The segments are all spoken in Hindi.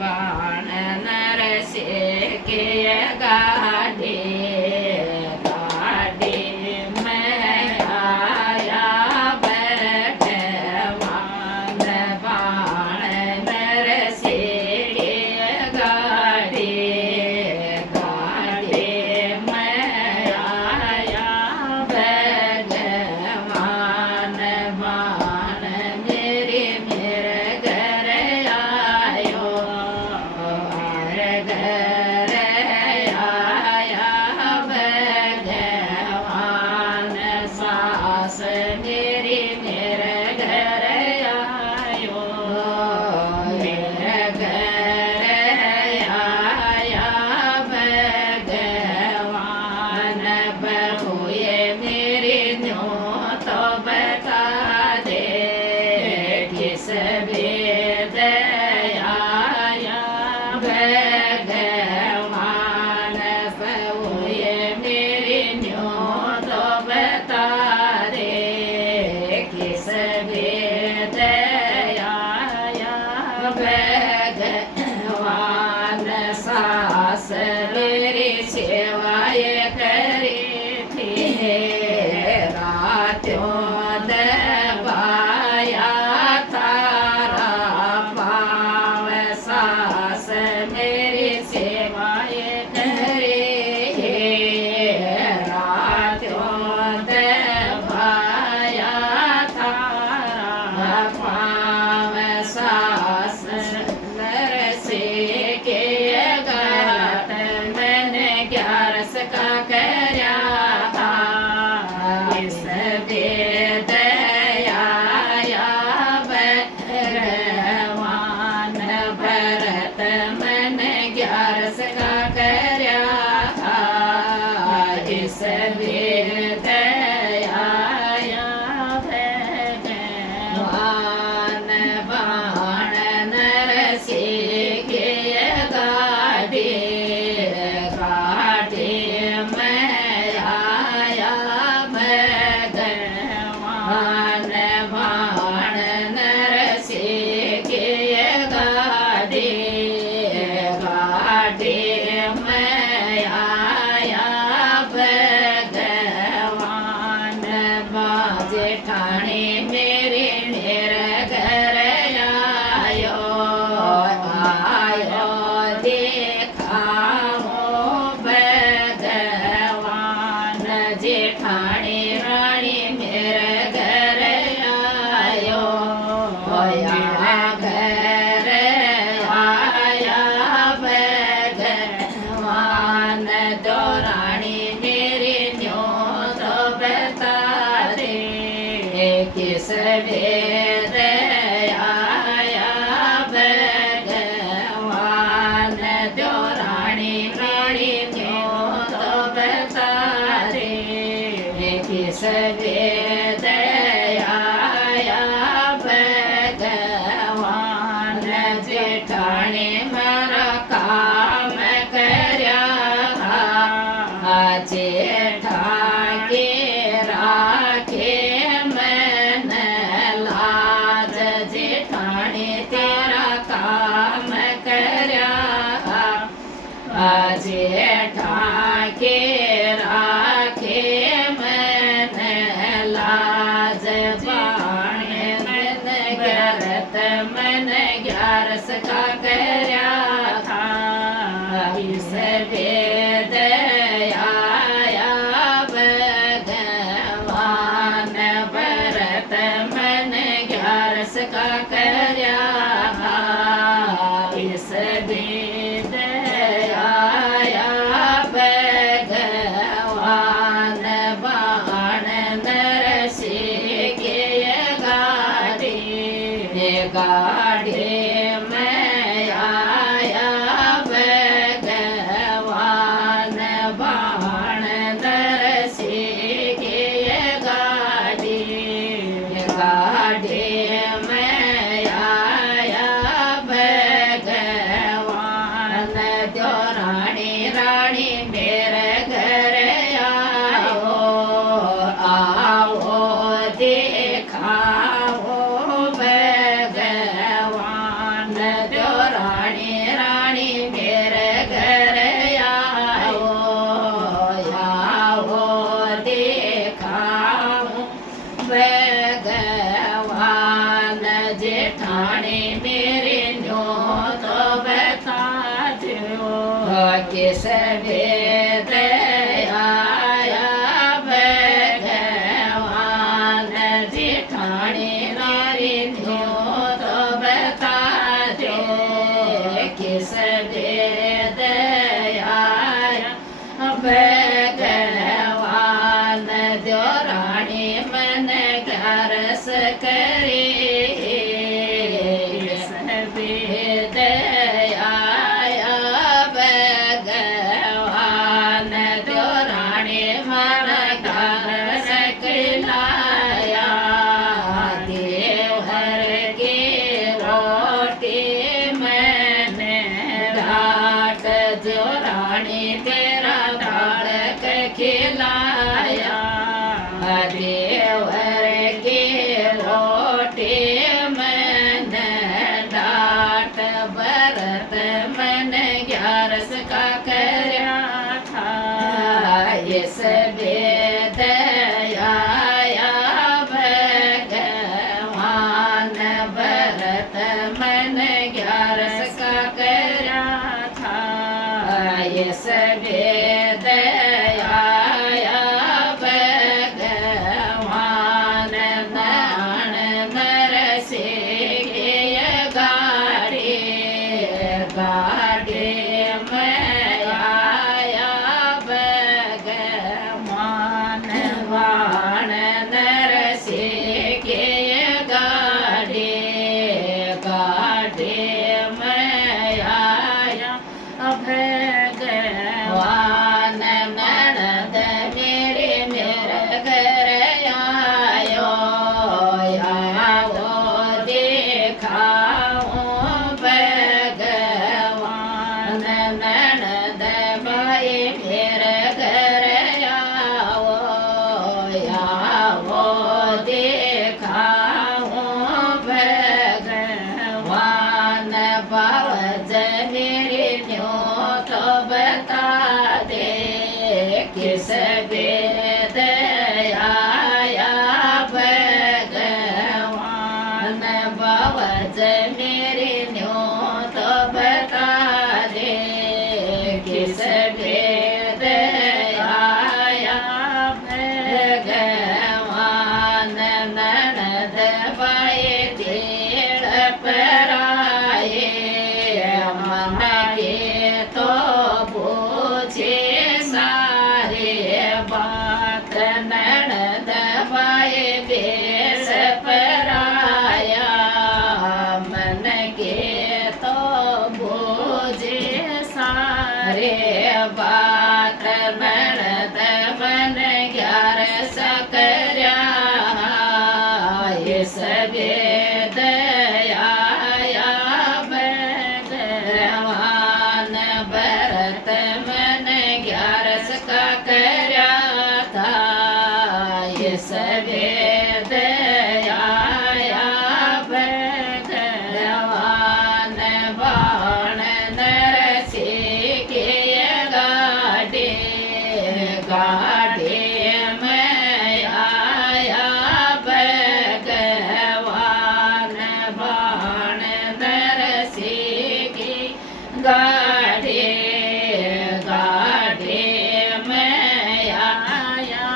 बाण नरसे के गाड़ी गाड़ी में आया भगवान बाण नरसे के गाड़ी गाड़ी में आया भगवान बाण मेरे घर आयो घर आया भगवान सास मेरे घर आयो मेरे घर आया भगवान बहुए मेरी न्यो तो बता दे किस भेद आया भगवान बहुए मेरी न्यो तो बता दे किस भेद आया भगवान सास मेरी सेवाए करी थी रात्यों दबाया तारा पाव सास मेरी सेवाए करे रात्यों दबाया तारा पाव सास नरसे के गात मैंने 11 का करया इस वेद आया भगवान भरत मन 11 का करया इस वेद आया भगवान बाण नरसे के गाड़ी गाड़ी में आया भगवान बाण नरसे के गाड़ी गाड़ी में आया भगवान बाजे ठाणे मेरे घर आयो आयो देखाओ भगवान जेठाणी रानी मेरे घर आयो होया घर आया भगवान दो रानी मेरी न्यो तो बता दे किस भेद आया भगवान दो रानी न्यो तो बता दे किस भेद आया भगवान जेठाणे मारा काम करया जेठा के राखे मन लाज जेठाणे तेरा काम करया जेठा के राखे मन लाज बाण मन गरत मन 11 का करया इस वेद आया भगवान भरत मन 11 का करया इस वेद आया भगवान बाण नरसे के गाड़ी गाड़ी में राणी राणी मेरे घर आओ आओ दिखाऊं भगवान जेठानी मेरी न्यो तो बता दो किस वेद आया भगवान जेठानी नारी न्यो तो बता दो किस वेद आया भगवान जो रानी मन रस करे वेद आया भगवान जो रानी मन रस लाया देवर के रोटी मैंने घाट जो रानी तेरा धाड़क खिलाया देवर की रोटी मन डाट भरत मन 11 का करया था इस वेद आया भगवान भरत मन 11 का करया था इस वेद आया भगवान नान नरसे गाड़े गाड़े में आया भगवान वाण नरसे गाड़े गाड़े में आया भगवान ननद मेरे मेरे घर आयो आओ देखाऊं भगवान ननद भाई मेरे घर आओ आओ देखाऊं भगवान बावज मेरे न्यो तो बता दे किस वेद आया भगवान बावज मेरे न्यो तो बता दे किस वेद आया भगवान ननद बाई तेड़ पर आए मन के तो पूछे सारे बात ननद बाई बेस पर आया मन के तो बूझे सारे बात ननद मन 11 सकर्या इस वेद आया भगवान भरत मन 11 का करया था इस वेद आया भगवान बाण नरसे के गाड़े गाड़े में आया भगवान बाण नरसे के गाड़े गाड़े में आया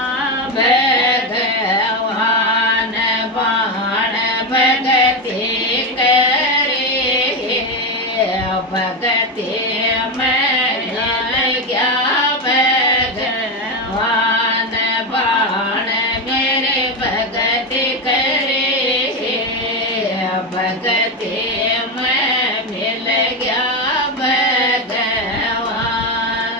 भगवान बाण भगति करे भगति में